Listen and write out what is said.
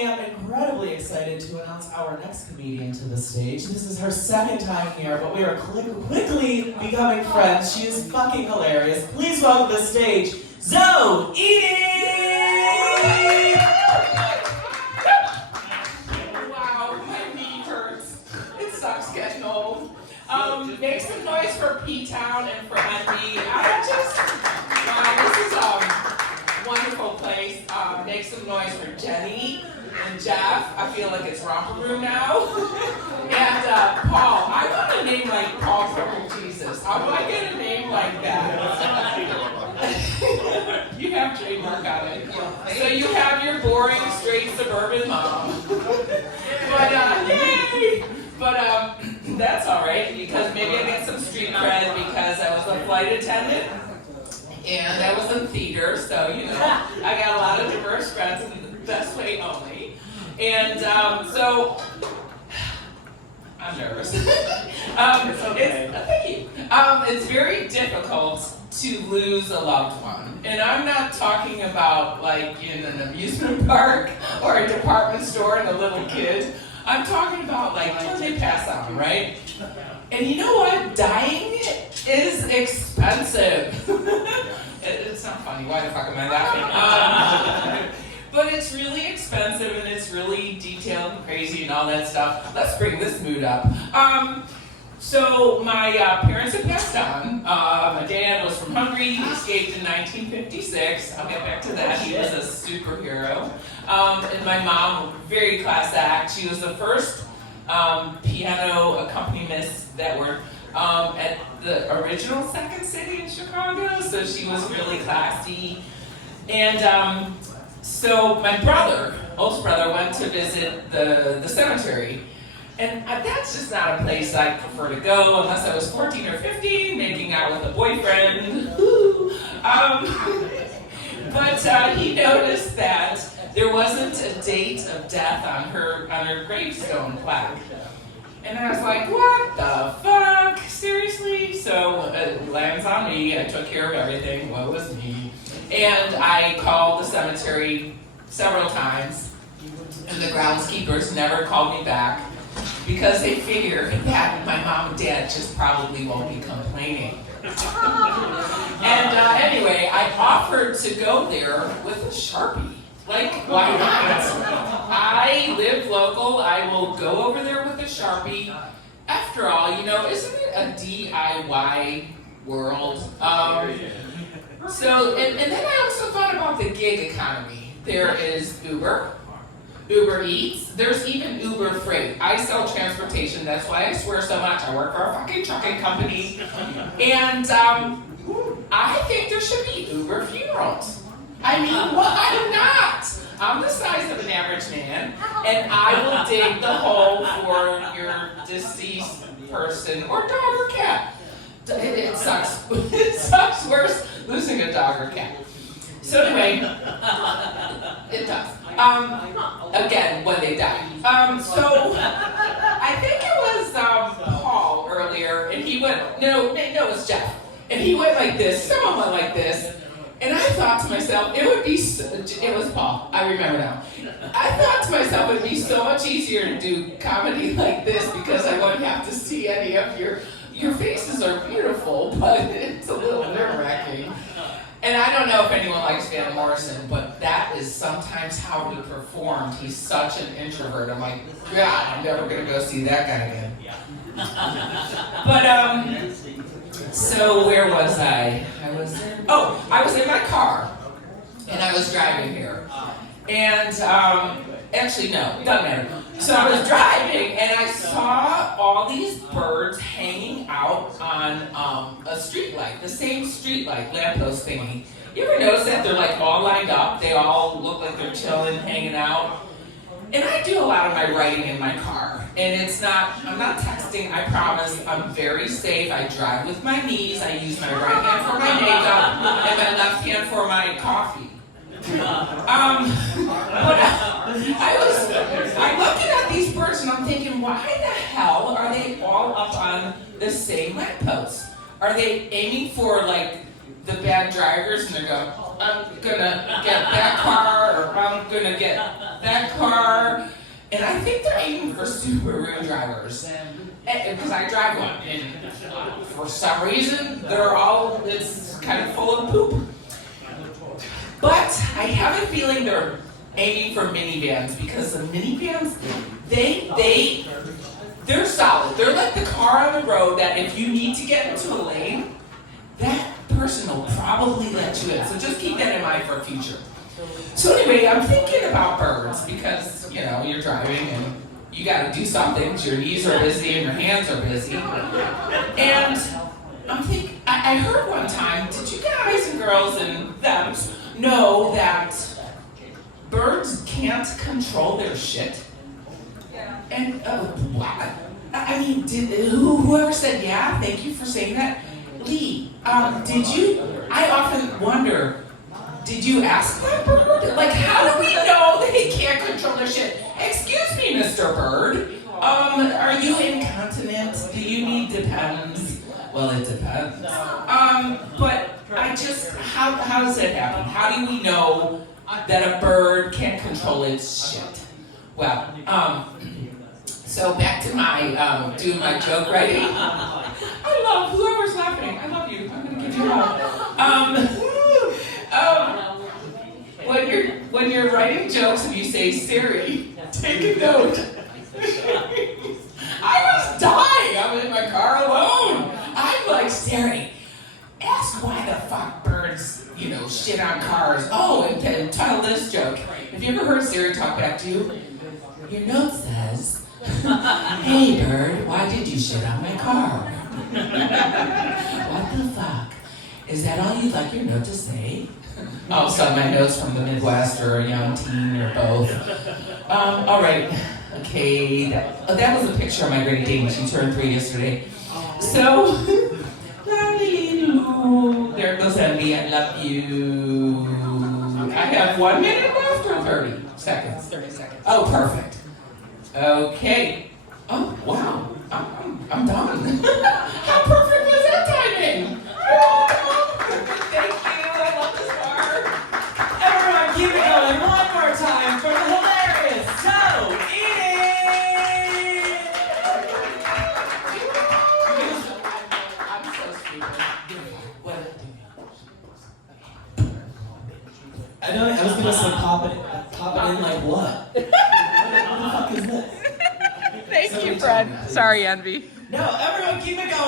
am incredibly excited to announce our next comedian to the stage. This is her second time here, but we are quickly becoming friends. She is fucking hilarious. Please welcome to the stage, Zoe Edie! Wow, my knee hurts. It sucks getting old. Make some noise for P-Town and for Envy. This is a wonderful place. Make some noise for Jenny and Jeff. I feel like it's romper room now. And Paul. I want a name like Paul from Jesus. How do I get a name like that? You have trademark on it. So you have your boring, straight suburban mom. But that's all right, because maybe I get some street cred because I was a flight attendant and I was in theater, so I got a lot of diverse friends in the best way only. And so I'm nervous. Thank you. It's very difficult to lose a loved one. And I'm not talking about like in an amusement park or a department store and a little kid. I'm talking about like when they pass on, right? And you know what? Dying is expensive. It's not funny. Why the fuck am I laughing? But it's really expensive and it's really detailed and crazy and all that stuff. Let's bring this mood up. So my parents had passed on. My dad was from Hungary. He escaped in 1956. I'll get back to that. He was a superhero. And my mom, very class act. She was the first piano accompanist that worked at the original Second City in Chicago. So she was really classy. And so my oldest brother, went to visit the cemetery. And that's just not a place I prefer to go unless I was 14 or 15, making out with a boyfriend. But he noticed that there wasn't a date of death on her gravestone plaque. And I was like, what the fuck? Seriously? So it lands on me. I took care of everything. Woe was me. And I called the cemetery several times, and the groundskeepers never called me back, because they figure that my mom and dad just probably won't be complaining. And anyway, I offered to go there with a Sharpie. Like, why not? I live local. I will go over there with a Sharpie. After all, isn't it a DIY world? So, and then I also thought about the gig economy. There is Uber Eats, there's even Uber Freight. I sell transportation, that's why I swear so much. I work for a fucking trucking company. And I think there should be Uber funerals. I mean, why not? I'm the size of an average man, and I will dig the hole for your deceased person, or dog or cat. It sucks. It sucks worse losing a dog or cat. So anyway, it does. Again, when they die. So I think it was Paul earlier, and he went, no, it was Jeff. And he went like this, someone went like this, and I thought to myself, it was Paul, I remember now. I thought to myself, it would be so much easier to do comedy like this because I wouldn't have to see any of your faces are beautiful, but it's a little nerve-wracking. And I don't know if anyone likes Van Morrison, but that is sometimes how he performed. He's such an introvert. I'm like, God, I'm never going to go see that guy again. But, so where was I? I was in my car, and I was driving here. And, actually, no, it doesn't matter. So I was driving, and I saw all these birds hanging out on a street light, the same street light, lamppost thingy. You ever notice that they're like all lined up? They all look like they're chilling, hanging out. And I do a lot of my writing in my car. And I'm not texting, I promise. I'm very safe. I drive with my knees. I use my right hand for my makeup and my left hand for my coffee. I'm looking at these birds and I'm thinking, why the hell are they all up on the same lamppost? Are they aiming for like the bad drivers and they're going, I'm gonna get that car, or I'm gonna get That car, and I think they're aiming for Subaru drivers. Because I drive one, and for some reason, it's kind of full of poop. But I have a feeling they're aiming for minivans, because the minivans, they're solid. They're like the car on the road that if you need to get into a lane, that person will probably let you in. So just keep that in mind for future. So anyway, I'm thinking about birds because, you're driving and you got to do something. Your knees are busy and your hands are busy. And I'm thinking, I heard one time, did you guys and girls and them know that birds can't control their shit? Yeah. And what? I mean, whoever said yeah, thank you for saying that. Lee, did you? I often wonder, did you ask that bird? Like, how do we know they can't control their shit? Excuse me, Mr. Bird. Are you incontinent? Do you need depends? Well, it depends. But I just, how does that happen? How do we know that a bird can't control its shit? Well, so back to my, doing my joke writing. I love whoever's laughing. I love you. I'm gonna give you a when you're writing jokes and you say Siri, take a note. I was dying. I was in my car alone. I'm like, Siri, ask why the fuck birds, shit on cars. Oh, and tell this joke. Have you ever heard Siri talk back to you? Your note says, hey bird, why did you shit on my car? What the fuck? Is that all you'd like your note to say? Oh, so my notes from the Midwest or a young teen or both. All right. Okay, that was a picture of my Great Dane. She turned 3 yesterday. So, there goes Envy. I love you. I have 1 minute left or 30 seconds? 30 seconds. Oh, perfect. Okay. Oh, wow. I'm done. How perfect was that timing? Thank you. I love this part. Everyone, keep it going one more time for the hilarious Joe Eating! I'm so stupid. What? I was gonna say pop it in like what? What the fuck is this? Thank you, Fred. Sorry, Envy. No, everyone keep it going.